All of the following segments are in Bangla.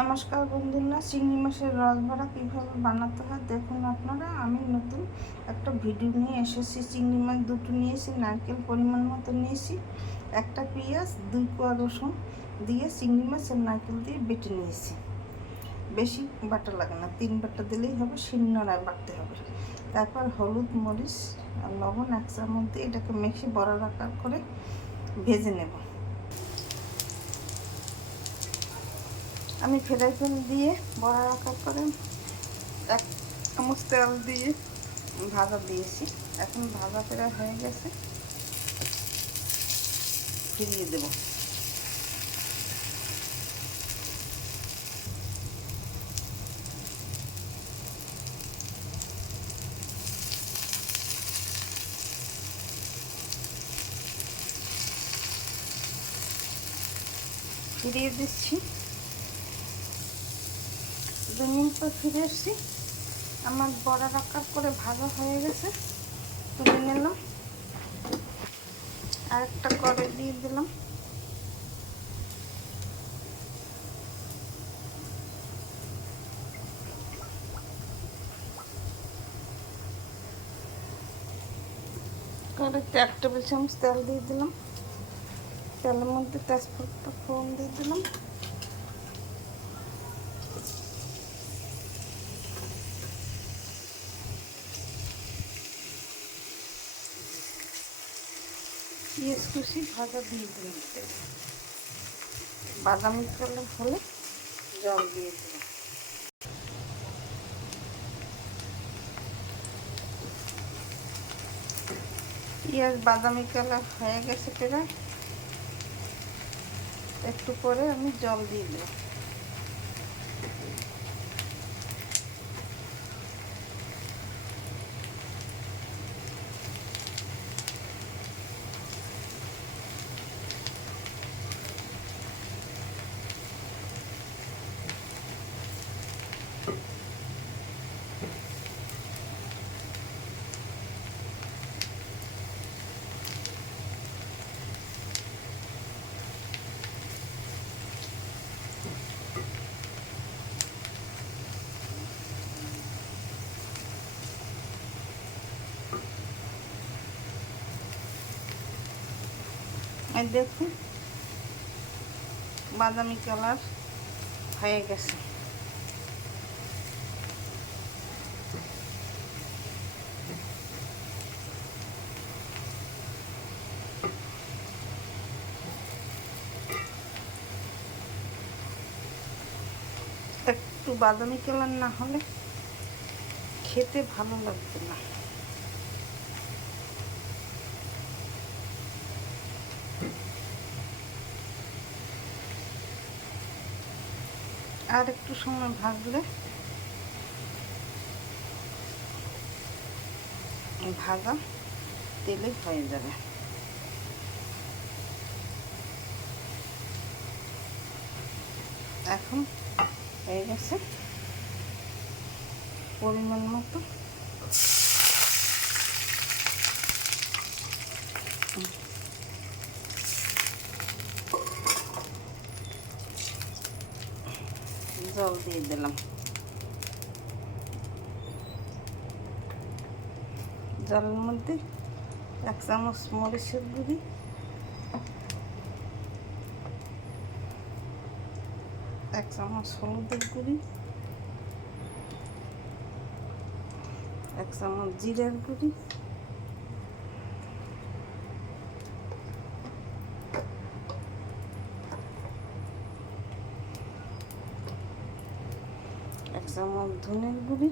নমস্কার বন্ধুরা, চিংড়ি মাছের রস বড়া কীভাবে বানাতে হয় দেখুন আপনারা। আমি নতুন একটা ভিডিও নিয়ে এসেছি। চিংড়ি মাছ দুটো নিয়েছি, নারকেল পরিমাণ মতো নিয়েছি, একটা পেঁয়াজ, 2 কোয়া রসুন দিয়ে চিংড়ি মাছ আর নারকেল দিয়ে বেটে নিয়েছি। বেশি বাটা লাগে না, 3 বাটা দিলেই হবে, শিলনোড়ায় বাটতে হবে। তারপর হলুদ, মরিচ আর লবণ 1 চামচ দিয়ে এটাকে মেখে বড়ার আকার করে ভেজে নেব। আমি ফ্রাই প্যান দিয়ে বড়ার আকার করে 1 চামচ তেল দিয়ে ভাজা দিয়েছি। এখন ভাজা প্রায় হয়ে গেছে, ফিরিয়ে দেব। ফিরিয়ে দিচ্ছি, 2 মিনিট পর ফিরে এসেছি। আমার বড়ার আকার করে ভাজা হয়ে গেছে, তুলে নিলাম। আরেকটা কড়াই দিয়ে দিলাম। কড়াইতে 1 টেবিল চামচ তেল দিয়ে দিলাম। তেলের মধ্যে তেজপাতা ফোড়ন দিয়ে দিলাম। পেঁয়াজ কুচি ভাজা দিয়ে দিলাম। বাদামি কালার হলে জল দিয়ে দিলাম। পেঁয়াজ বাদামি কালার হয়ে গেছে প্রায়, একটু পরে আমি জল দিয়ে দিলাম। এই দেখুন বাদামি কালার হয়ে গেছে। একটু বাদামি কালার না হলে খেতে ভালো লাগবে না। আর একটু সময় ভাজলে ভাজা তেলে হয়ে যাবে। এখন হয়ে গেছে, পরিমাণ মতো জল দিয়ে দিলাম। জলের মধ্যে 1 চামচ মরিচের গুঁড়ি, 1 চামচ হলুদের গুঁড়ি, 1 চামচ জিরার গুঁড়ি, 1 চামচ ধনের গুঁড়ি,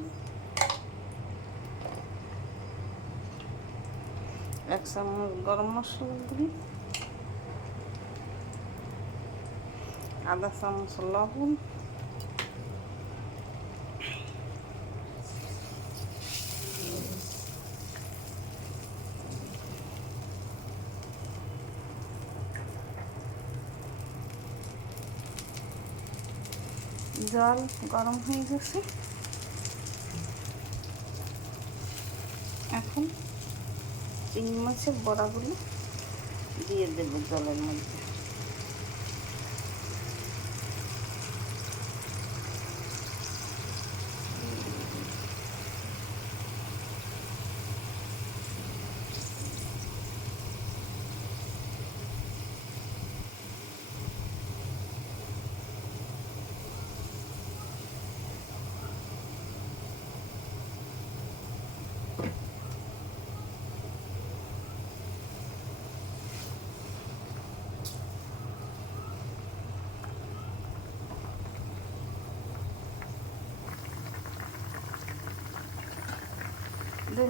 1 চামচ গরম মশলার গুঁড়ি, আধা চামচ লবণ, জল গরম হয়ে গেছে। এখন চিংড়ি মাছের বড়াগুলো দিয়ে দেব জলের মধ্যে।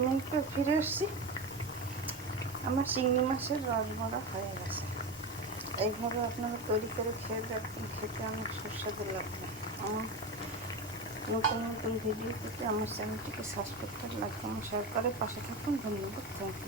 মিনিটে ফিরে এসেছি। আমার চিংড়ি মাছের রসবড়া হয়ে গেছে। এইভাবে আপনারা তৈরি করে খেয়ে দেখবেন, খেতে অনেক সুস্বাদু লাগবে। আমার নতুন নতুন ভিডিও পেতে আমার চ্যানেলটিকে সাবস্ক্রাইব করে লাইক কমেন্ট শেয়ার করে পাশে থাকুন। ধন্যবাদ। Thank you.